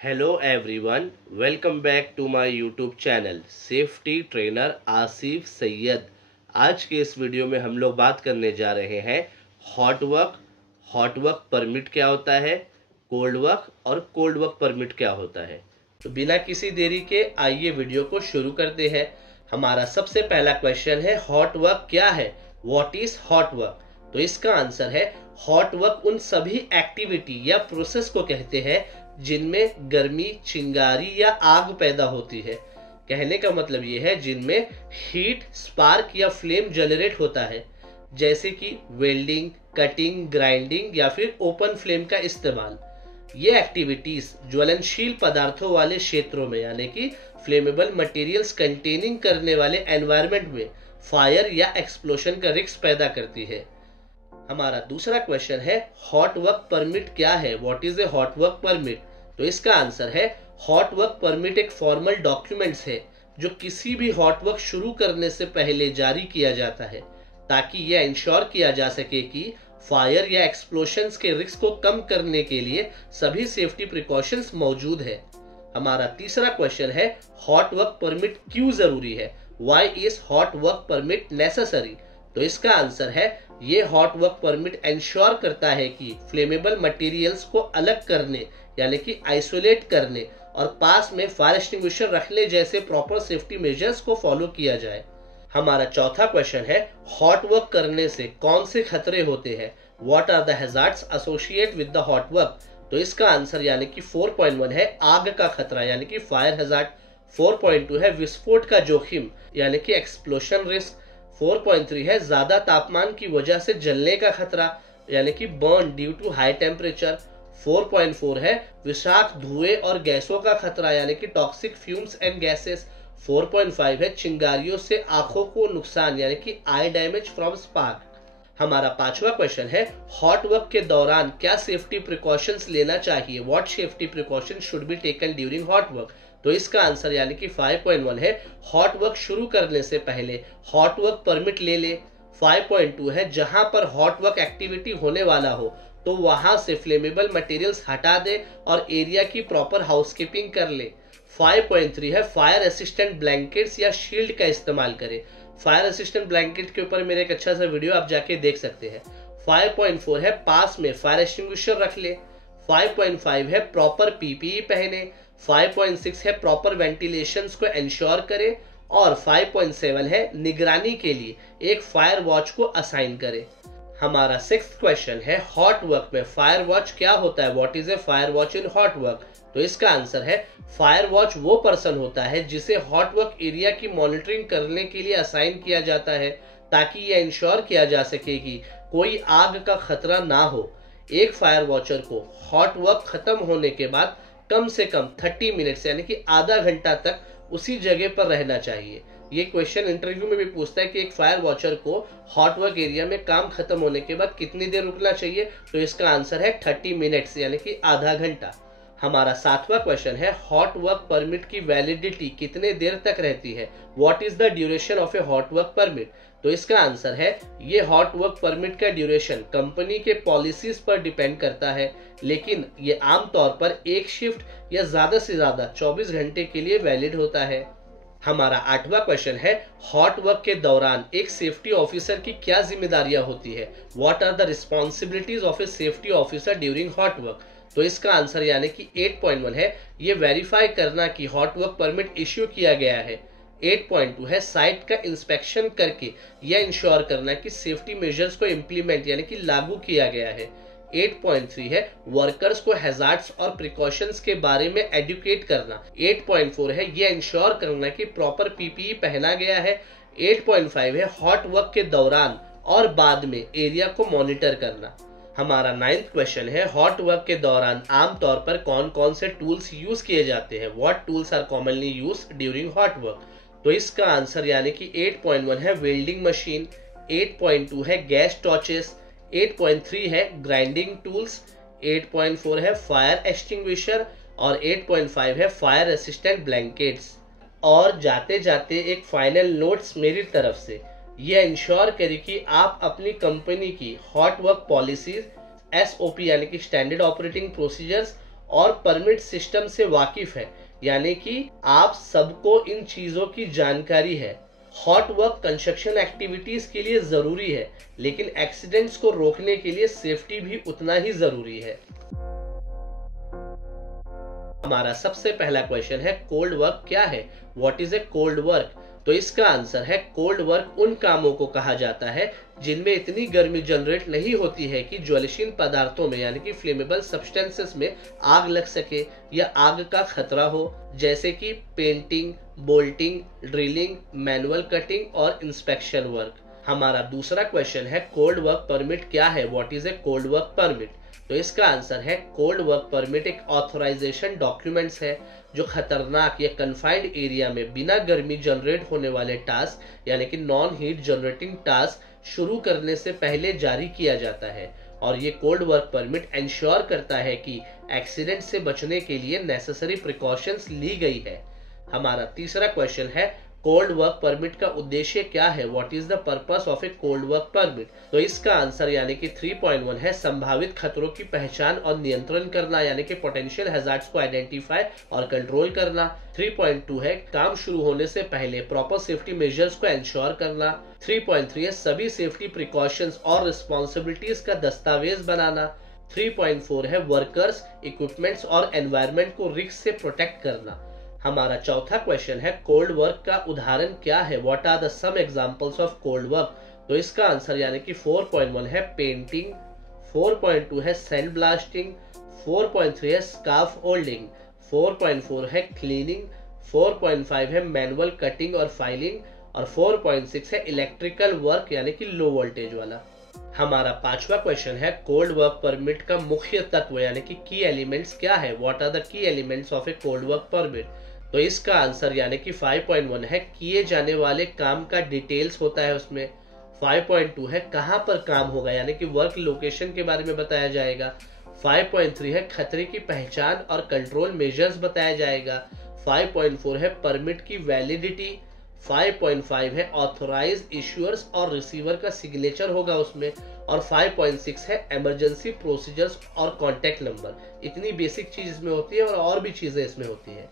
Hello everyone, welcome back to my YouTube channel safety trainer Asif Syed. आज के इस video में हम लोग बात करने जा रहे हैं हॉट वर्क परमिट क्या होता है, कोल्ड वर्क और कोल्ड वर्क परमिट क्या होता है। तो बिना किसी देरी के आइए वीडियो को शुरू करते हैं। हमारा सबसे पहला क्वेश्चन है हॉट वर्क क्या है, व्हाट इज हॉट वर्क। तो इसका आंसर है हॉट वर्क उन सभी एक्टिविटी या प्रोसेस को कहते हैं जिनमें गर्मी, चिंगारी या आग पैदा होती है। कहने का मतलब ये है जिनमें हीट, स्पार्क या फ्लेम जनरेट होता है, जैसे कि वेल्डिंग, कटिंग, ग्राइंडिंग या फिर ओपन फ्लेम का इस्तेमाल। ये एक्टिविटीज ज्वलनशील पदार्थों वाले क्षेत्रों में यानी कि फ्लेमेबल मटेरियल्स कंटेनिंग करने वाले एनवायरनमेंट में फायर या एक्सप्लोशन का रिस्क पैदा करती है। हमारा दूसरा क्वेश्चन है हॉट वर्क परमिट क्या है, what is a hot work permit. तो इसका आंसर है हॉट वर्क परमिट एक फॉर्मल डॉक्यूमेंट्स है जो किसी भी हॉट वर्क शुरू करने से पहले जारी किया जाता है ताकि यह इंश्योर किया जा सके कि फायर या एक्सप्लोशंस के रिस्क को कम करने के लिए सभी सेफ्टी प्रिकॉशंस मौजूद है। हमारा तीसरा क्वेश्चन है हॉट वर्क परमिट क्यों जरूरी है, why is hot work permit necessary. तो इसका आंसर है ये हॉट वर्क परमिट इंश्योर करता है कि फ्लेमेबल मटेरियल्स को अलग करने यानी कि आइसोलेट करने और पास में फायर एक्सटिंग्विशर रखने जैसे प्रॉपर सेफ्टी मेजर्स को फॉलो किया जाए। हमारा चौथा क्वेश्चन है हॉट वर्क करने से कौन से खतरे होते हैं, what are the hazards associate with the hot work. तो इसका आंसर यानी कि 4.1 है आग का खतरा यानी कि फायर हैजार्ड। 4.2 है विस्फोट का जोखिम यानी कि एक्सप्लोशन रिस्क। 4.3 है ज्यादा तापमान की वजह से जलने का खतरा यानी कि burn due to high temperature. 4.4 है विषाक्त धुएं और गैसों का खतरा यानी कि टॉक्सिक फ्यूम्स एंड गैसेस। 4.5 है चिंगारियों से आंखों को नुकसान यानी कि आई डैमेज फ्रॉम स्पार्क। हमारा पांचवा क्वेश्चन है हॉट वर्क के दौरान क्या सेफ्टी प्रिकॉशंस लेना चाहिए, what safety precautions should be taken during hot work. तो इसका आंसर यानी कि 5.1 है हॉट वर्क शुरू करने से पहले हॉट वर्क परमिट ले ले। 5.2 है जहां पर हॉट वर्क एक्टिविटी होने वाला हो तो वहां से फ्लेमेबल मटेरियल्स हटा दे और एरिया की प्रॉपर हाउसकीपिंग कर ले। 5.3 है फायर असिस्टेंट ब्लैंकेट्स या शील्ड का इस्तेमाल करे। फायर असिस्टेंट ब्लैंकेट के ऊपर मेरे एक अच्छा सा वीडियो आप जाके देख सकते हैं। 5.4 है पास में फायर एक्सटिंग्विशर रख ले। 5.5 है प्रॉपर पीपीई पहने। 5.6 है प्रॉपर वेंटिलेशन को इंश्योर करे और 5.7 है निगरानी के लिए एक फायर वॉच को असाइन करे। हमारा 6th क्वेश्चन है हॉट वर्क में फायर वॉच क्या होता है, what is a fire watch in hot work. तो इसका आंसर है फायर वॉच वो पर्सन होता है जिसे हॉट वर्क एरिया की मॉनिटरिंग करने के लिए असाइन किया जाता है ताकि यह इंश्योर किया जा सके कि कोई आग का खतरा ना हो। एक फायर वॉचर को हॉट वर्क खत्म होने के बाद कम से कम 30 मिनट्स यानी कि आधा घंटा तक उसी जगह पर रहना चाहिए। ये क्वेश्चन इंटरव्यू में भी पूछता है कि एक फायर वॉचर को हॉट वर्क एरिया में काम खत्म होने के बाद कितनी देर रुकना चाहिए। तो इसका आंसर है 30 मिनट्स यानी कि आधा घंटा। हमारा 7वां क्वेश्चन है हॉट वर्क परमिट की वैलिडिटी कितने देर तक रहती है, what is the duration of A hot work permit. तो इसका आंसर है ये हॉट वर्क परमिट का ड्यूरेशन कंपनी के पॉलिसीज पर डिपेंड करता है, लेकिन ये आमतौर पर एक शिफ्ट या ज्यादा से ज्यादा 24 घंटे के लिए वैलिड होता है। हमारा 8वां क्वेश्चन है हॉट वर्क के दौरान एक सेफ्टी ऑफिसर की क्या जिम्मेदारियां होती है, what are the responsibilities of a safety officer during hot work. तो इसका आंसर यानी कि 8.1 है ये वेरीफाई करना कि हॉट वर्क परमिट इश्यू किया गया है। 8.2 है साइट का इंस्पेक्शन करके यह इंश्योर करना कि सेफ्टी मेजर्स को इम्प्लीमेंट यानी कि लागू किया गया है। 8.3 है वर्कर्स को हैजार्ड्स और प्रिकॉशंस के बारे में एडुकेट करना। 8.4 है यह इंश्योर करना कि प्रॉपर पीपीई पहना गया है। 8.5 है हॉट वर्क के दौरान और बाद में एरिया को मॉनिटर करना। हमारा 9th क्वेश्चन है हॉट वर्क के दौरान आमतौर पर कौन कौन से टूल्स यूज किए जाते हैं, what tools are commonly use during hot work. तो इसका आंसर यानी कि 8.1 है वेल्डिंग मशीन। 8.2 है गैस टॉर्चेस। 8.3 है ग्राइंडिंग टूल्स। 8.4 है फायर एक्सटिंग्विशर और 8.5 है फायर असिस्टेंट ब्लैंकेट्स। और जाते जाते एक फाइनल नोट्स मेरी तरफ से, यह इंश्योर करें कि आप अपनी कंपनी की हॉट वर्क पॉलिसीज SOP यानी कि स्टैंडर्ड ऑपरेटिंग प्रोसीजर्स और परमिट सिस्टम से वाकिफ है, यानी कि आप सबको इन चीजों की जानकारी है। हॉट वर्क कंस्ट्रक्शन एक्टिविटीज के लिए जरूरी है, लेकिन एक्सीडेंट्स को रोकने के लिए सेफ्टी भी उतना ही जरूरी है। हमारा सबसे पहला क्वेश्चन है कोल्ड वर्क क्या है, what is a cold work. तो इसका आंसर है कोल्ड वर्क उन कामों को कहा जाता है जिनमें इतनी गर्मी जनरेट नहीं होती है कि ज्वलनशील पदार्थों में यानी कि फ्लेमेबल सब्सटेंसेस में आग लग सके या आग का खतरा हो, जैसे कि painting, bolting, drilling, manual cutting और इंस्पेक्शन वर्क। हमारा दूसरा क्वेश्चन है कोल्ड वर्क परमिट क्या है, what is a cold work permit. तो इसका आंसर है कोल्ड वर्क परमिट एक ऑथराइजेशन डॉक्यूमेंट्स है जो खतरनाक या कन्फाइंड एरिया में बिना गर्मी जनरेट होने वाले टास्क यानी कि नॉन हीट जनरेटिंग टास्क शुरू करने से पहले जारी किया जाता है, और ये कोल्ड वर्क परमिट इंश्योर करता है कि एक्सीडेंट से बचने के लिए नेसेसरी प्रिकॉशंस ली गई है। हमारा तीसरा क्वेश्चन है कोल्ड वर्क परमिट का उद्देश्य क्या है, what is the purpose of a cold work permit. तो इसका आंसर यानी कि 3.1 है संभावित खतरों की पहचान और नियंत्रण करना, यानी कि पोटेंशियल हैजार्ड्स को आइडेंटिफाई और कंट्रोल करना। 3.2 है काम शुरू होने से पहले प्रॉपर सेफ्टी मेजर्स को इंश्योर करना। 3.3 है सभी सेफ्टी प्रिकॉशंस और रिस्पॉन्सिबिलिटीज का दस्तावेज बनाना। 3.4 है वर्कर्स, इक्विपमेंट्स और एनवायरनमेंट को रिस्क से प्रोटेक्ट करना। हमारा चौथा क्वेश्चन है कोल्ड वर्क का उदाहरण क्या है, what are the some examples of cold work. तो इसका आंसर यानी कि 4.1 है पेंटिंग, 4.2 है सैंड ब्लास्टिंग, 4.3 है स्कार्फ होल्डिंग, 4.4 है क्लीनिंग, 4.5 है मैनुअल कटिंग और फाइलिंग, और 4.6 है इलेक्ट्रिकल वर्क यानी कि लो वोल्टेज वाला। हमारा पांचवा क्वेश्चन है कोल्ड वर्क परमिट का मुख्य तत्व यानी कि की एलिमेंट्स क्या है, what are the key elements of a cold work permit. तो इसका आंसर यानी कि 5.1 है किए जाने वाले काम का डिटेल्स होता है उसमें। 5.2 है कहां पर काम होगा यानी कि वर्क लोकेशन के बारे में बताया जाएगा। 5.3 है खतरे की पहचान और कंट्रोल मेजर्स बताया जाएगा। 5.4 है परमिट की वैलिडिटी। 5.5 है ऑथोराइज इश्यूअर्स और रिसीवर का सिग्नेचर होगा उसमें, और 5.6 है इमरजेंसी प्रोसीजर्स और कॉन्टैक्ट नंबर। इतनी बेसिक चीज इसमें होती है और भी चीजें इसमें होती है।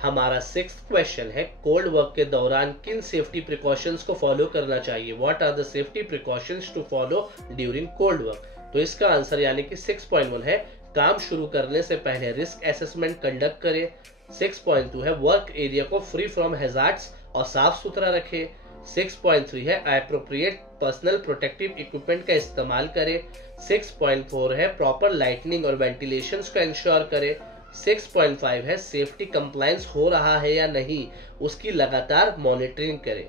हमारा 6th क्वेश्चन है कोल्ड वर्क के दौरान किन सेफ्टी प्रिकॉशंस को फॉलो करना चाहिए, what are the safety precautions to follow during cold work. तो इसका आंसर यानी कि 6.1 है काम शुरू करने से पहले रिस्क असेसमेंट कंडक्ट करें। 6.2 है वर्क एरिया को फ्री फ्रॉम हैजार्ड्स और साफ सुथरा रखें। 6.3 है एप्रोप्रिएट पर्सनल प्रोटेक्टिव इक्विपमेंट का इस्तेमाल करें। 6.4 है प्रॉपर लाइटनिंग और वेंटिलेशन का इंश्योर करें। 6.5 है सेफ्टी कंप्लायंस हो रहा है या नहीं उसकी लगातार मॉनिटरिंग करें।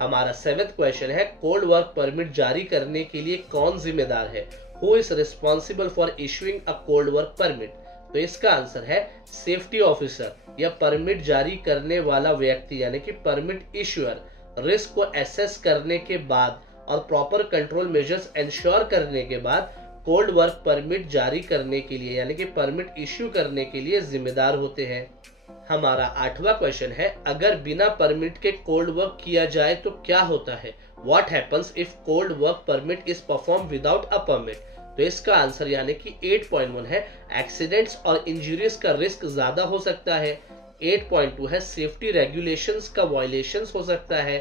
हमारा 7th क्वेश्चन है कोल्ड वर्क परमिट जारी करने के लिए कौन जिम्मेदार है, who is responsible for issuing a cold work permit. तो इसका आंसर है सेफ्टी ऑफिसर या परमिट जारी करने वाला व्यक्ति यानी कि परमिट इश्यूअर रिस्क को एसेस करने के बाद और प्रॉपर कंट्रोल मेजर्स इंश्योर करने के बाद कोल्ड वर्क परमिट जारी करने के लिए यानी कि परमिट इश्यू करने के लिए जिम्मेदार होते हैं। हमारा 8वां क्वेश्चन है अगर बिना परमिट के कोल्ड वर्क किया जाए तो क्या होता है, what happens if cold work permit is perform without a permit. तो इसका आंसर यानी कि 8.1 है एक्सीडेंट्स और इंजरीज का रिस्क ज्यादा हो सकता है। 8.2 है सेफ्टी रेगुलेशंस का वायलेशंस हो सकता है।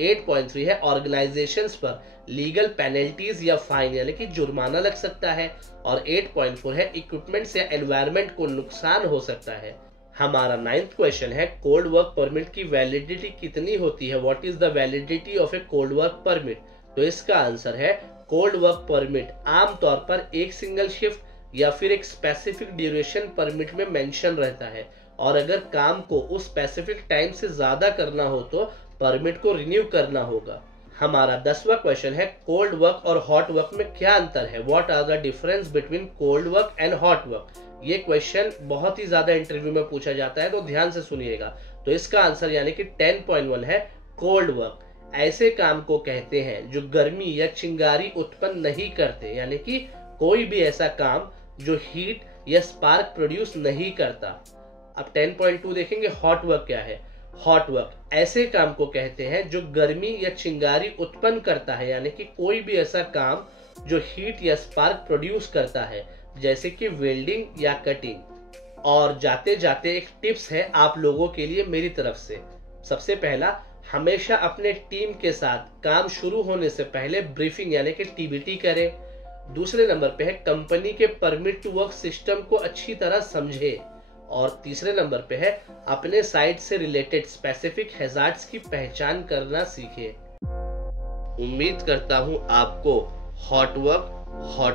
8.3 है ऑर्गेनाइजेशंस पर लीगल पेनल्टीज या फाइन यानी कि जुर्माना लग सकता है। और 8.4 है इक्विपमेंट्स या एनवायरनमेंट को नुकसान हो सकता है। हमारा 9th क्वेश्चन है कोल्ड वर्क परमिट की वैलिडिटी कितनी होती है, what is the validity of a cold work permit. तो इसका आंसर है कोल्ड वर्क परमिट आमतौर पर एक सिंगल शिफ्ट या फिर एक स्पेसिफिक ड्यूरेशन परमिट में मेंशन रहता है, और अगर काम को उस स्पेसिफिक टाइम से ज्यादा करना हो तो परमिट को रिन्यू करना होगा। हमारा 10वां क्वेश्चन है कोल्ड वर्क और हॉट वर्क में क्या अंतर है, what are the difference between cold work and hot work. ये क्वेश्चन बहुत ही ज्यादा इंटरव्यू में पूछा जाता है तो ध्यान से सुनिएगा। तो इसका आंसर यानी कि 10.1 है कोल्ड वर्क ऐसे काम को कहते हैं जो गर्मी या चिंगारी उत्पन्न नहीं करते, यानी कि कोई भी ऐसा काम जो हीट या स्पार्क प्रोड्यूस नहीं करता। अब 10.2 देखेंगे हॉट वर्क क्या है। हॉट वर्क ऐसे काम को कहते हैं जो गर्मी या चिंगारी उत्पन्न करता है, यानी कि कोई भी ऐसा काम जो हीट या स्पार्क प्रोड्यूस करता है, जैसे कि वेल्डिंग या कटिंग। और जाते जाते एक टिप्स है आप लोगों के लिए मेरी तरफ से। सबसे पहला, हमेशा अपने टीम के साथ काम शुरू होने से पहले ब्रीफिंग यानी कि टीबीटी करें। दूसरे नंबर पे है कंपनी के परमिट टू वर्क सिस्टम को अच्छी तरह समझे। और तीसरे नंबर पे है अपने साइट से रिलेटेड स्पेसिफिक हैजार्ड्स की पहचान करना सीखें। उम्मीद करता हूं आपको hot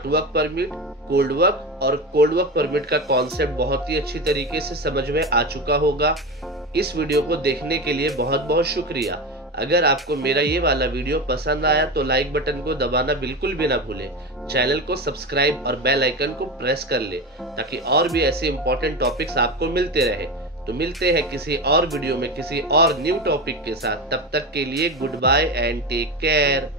work permit, cold work और कोल्ड वर्क परमिट का कॉन्सेप्ट बहुत ही अच्छी तरीके से समझ में आ चुका होगा। इस वीडियो को देखने के लिए बहुत बहुत शुक्रिया। अगर आपको मेरा ये वाला वीडियो पसंद आया तो लाइक बटन को दबाना बिल्कुल भी ना भूलें। चैनल को सब्सक्राइब और बेल आइकन को प्रेस कर ले ताकि और भी ऐसे इंपॉर्टेंट टॉपिक्स आपको मिलते रहे। तो मिलते हैं किसी और वीडियो में किसी और न्यू टॉपिक के साथ। तब तक के लिए goodbye and take care.